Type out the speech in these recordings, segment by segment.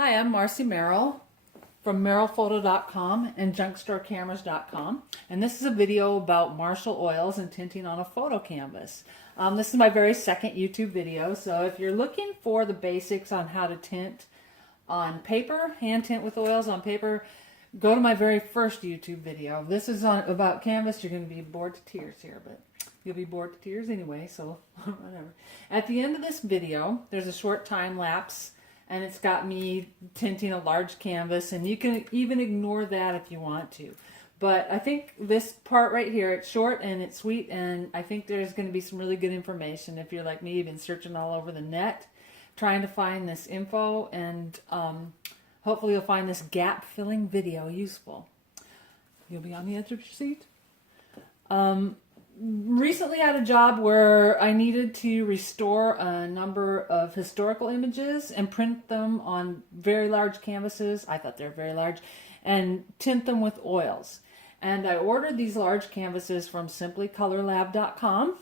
Hi, I'm Marshal from MarrowPhoto.com and JunkStoreCameras.com, and this is a video about Marshal oils and tinting on a photo canvas. This is my very second YouTube video, so if you're looking for the basics on how to tint on paper, hand tint with oils on paper, go to my very first YouTube video. This is about canvas. You're going to be bored to tears here, but you'll be bored to tears anyway, so whatever. At the end of this video, there's a short time lapse, and it's got me tinting a large canvas, and you can even ignore that if you want to. But I think this part right here, it's short and it's sweet, and I think there's going to be some really good information. If you're like me, you've been searching all over the net trying to find this info, and hopefully you'll find this gap-filling video useful. You'll be on the edge of your seat. Recently I had a job where I needed to restore a number of historical images and print them on very large canvases. I thought they were very large, and tint them with oils. And I ordered these large canvases from simplycolorlab.com.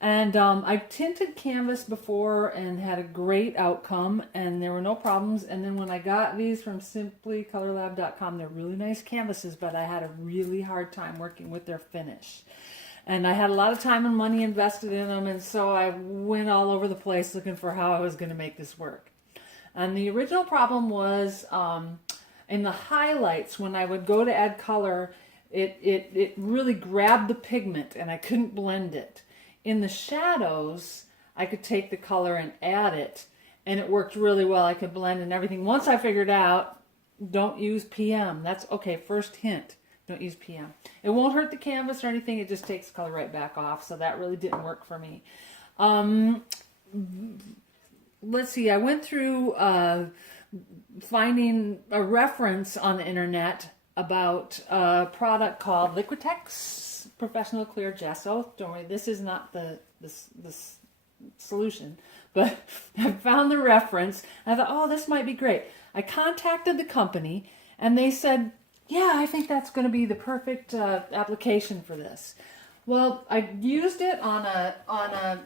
And I've tinted canvas before and had a great outcome, and there were no problems. And then when I got these from simplycolorlab.com, they're really nice canvases, but I had a really hard time working with their finish. And I had a lot of time and money invested in them, and so I went all over the place looking for how I was going to make this work. And the original problem was in the highlights, when I would go to add color, it really grabbed the pigment, and I couldn't blend it. In the shadows, I could take the color and add it, and it worked really well. I could blend and everything. Once I figured out, don't use PM. That's okay, first hint. Don't use PM. It won't hurt the canvas or anything. It just takes color right back off. So that really didn't work for me. Let's see. I went through finding a reference on the internet about a product called Liquitex Professional Clear Gesso. Don't worry, this is not the solution. But I found the reference. I thought, oh, this might be great. I contacted the company, and they said, yeah, I think that's going to be the perfect application for this. Well, I used it on a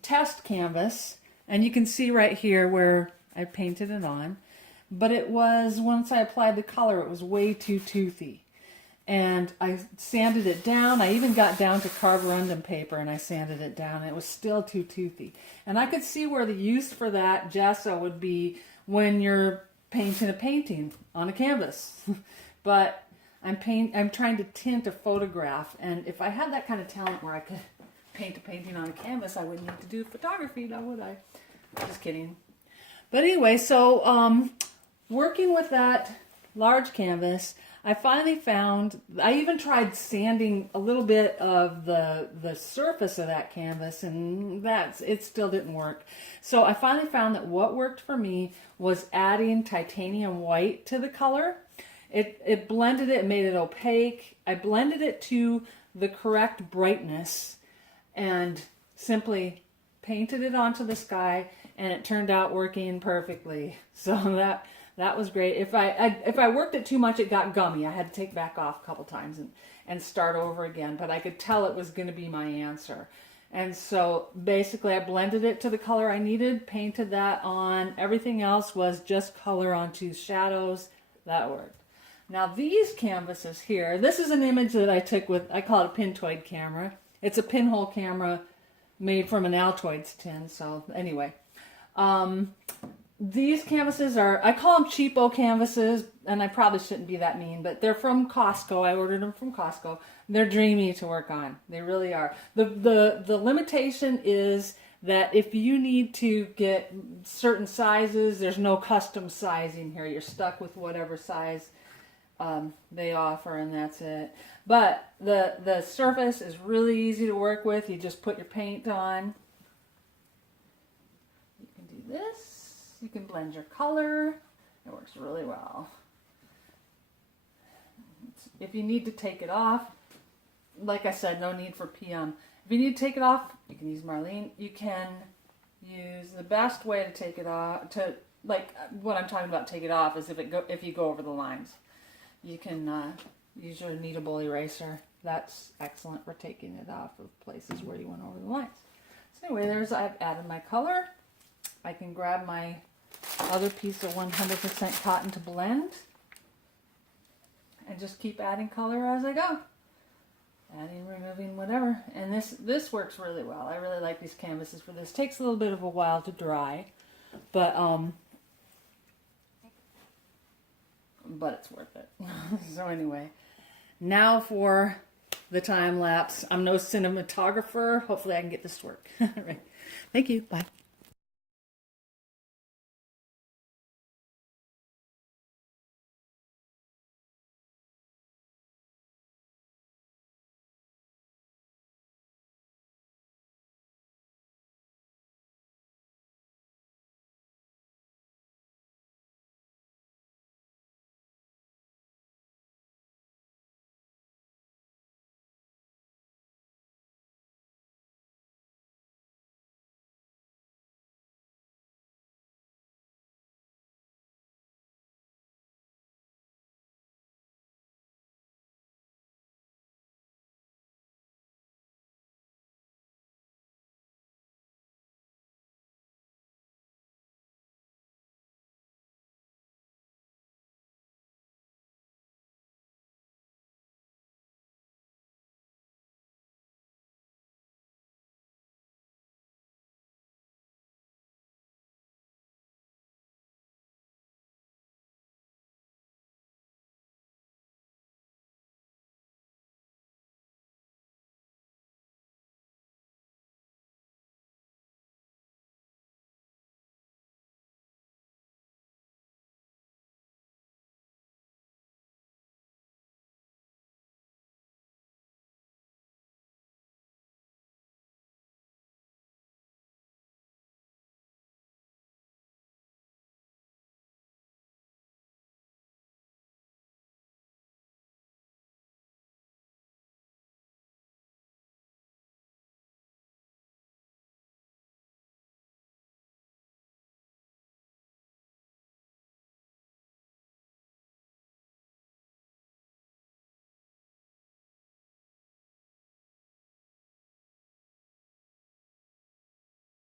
test canvas, and you can see right here where I painted it on. But it was, once I applied the color, it was way too toothy. And I sanded it down. I even got down to carborundum paper, and I sanded it down. And it was still too toothy. And I could see where the use for that gesso would be when you're painting a painting on a canvas. But I'm trying to tint a photograph, and if I had that kind of talent where I could paint a painting on a canvas, I wouldn't need to do photography, now would I? Just kidding. But anyway, so working with that large canvas, I finally found, I even tried sanding a little bit of the surface of that canvas, and it still didn't work. So I finally found that what worked for me was adding titanium white to the color. It blended it, made it opaque. I blended it to the correct brightness and simply painted it onto the sky, and it turned out working perfectly. So that was great. If I worked it too much, it got gummy. I had to take back off a couple times and start over again. But I could tell it was going to be my answer. And so basically I blended it to the color I needed, painted that on. Everything else was just color onto shadows. That worked. Now these canvases here, this is an image that I took with, I call it a Pintoid camera. It's a pinhole camera made from an Altoids tin. So anyway. These canvases are, I call them cheapo canvases, and I probably shouldn't be that mean, but they're from Costco. I ordered them from Costco. They're dreamy to work on. They really are. The limitation is that if you need to get certain sizes, there's no custom sizing here. You're stuck with whatever size they offer, and that's it. But the surface is really easy to work with. You just put your paint on. You can do this. You can blend your color. It works really well. If you need to take it off, like I said, no need for PM. If you need to take it off, you can use Marlene. You can use, the best way to take it off, like what I'm talking about, take it off, is if you go over the lines. You can use your kneadable eraser. That's excellent for taking it off of places where you went over the lines. So anyway, I've added my color. I can grab my other piece of 100% cotton to blend. And just keep adding color as I go. Adding, removing, whatever. And this works really well. I really like these canvases for this. Takes a little bit of a while to dry, but it's worth it. So anyway, now for the time lapse. I'm no cinematographer. Hopefully I can get this to work. All right. Thank you. Bye.